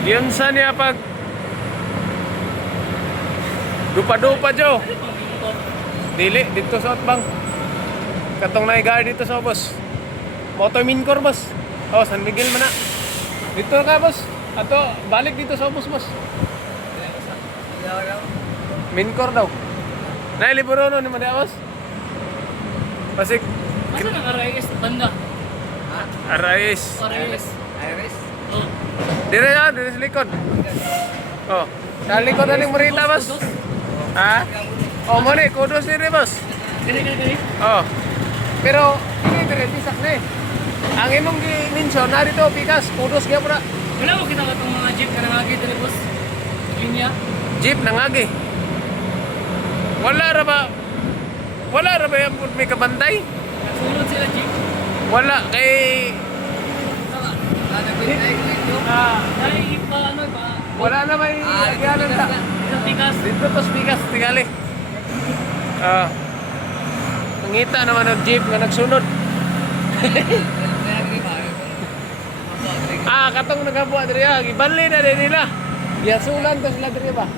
Yun sa niya pag dupa-dupa jo. Dili dito sa Outbank. Katong naigar dito sa boss. Moto Mincor boss. Oh, San Miguel man na. Dito ka boss. Ato balik dito sa boss boss. Mincor daw. Nailiburo no ni Madia boss. Pasig Masa nang Arayes banda? Arais. Arayes. Oh. Dire na, dire sa likod. Oh. Sa likod na ning Morita boss. Ha? Oh, mo ni kudos dire boss. Gani. Oh. Pero ini dire bisak ni. Ang imong gi-mention na dito pikas kudos gyud na. Wala mo kita katong mga jeep ka nangagi dali boss. Linya. Jeep nangagi. Wala ra ba yung may kabantay? Nagsulod sila jeep. Wala kay Dahil pa ano ba? wala na may agyanan sa Isang tikas. dito to pikas tingali. Ah. Nangita naman ng jeep nga nagsunod. Katong nagabuhat diri gibanli na din nila. Yasulan to sila diri ba?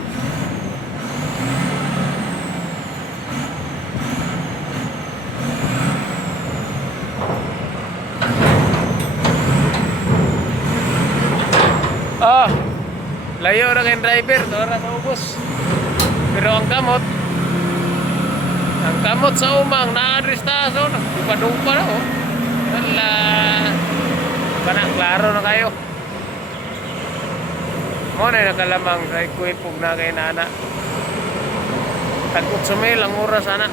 Layo na kayong driver, dora sa ubos. Pero ang kamot sa umang, na-adristaso, nagdupa-dupa na oh. Wala, klaro na kayo. Muna nakalamang sa ikuipog na kay nana. Tagkot sumil ang oras ana.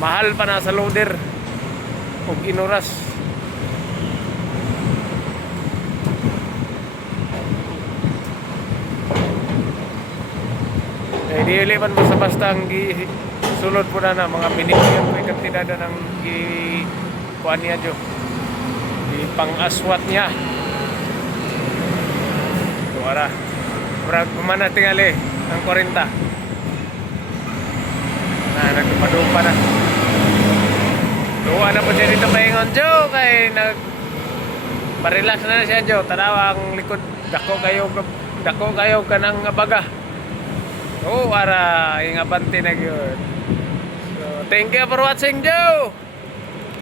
Mahal pa na sa loader ug inuras. Dili man basta-basta ang sulod po na mga binigyan ko yung kantidad ng kuan niya jo. Pang-aswat niya. Tuwara. Murag kumana tingali ang 40. Nagdupa-dupa na. Tuwa na po siya dito paingon jo kay parelax na siya jo. Tanawa ang likod dako kayo kanang baga. Oh, ara yung abante na yun. So, thank you for watching, Joe!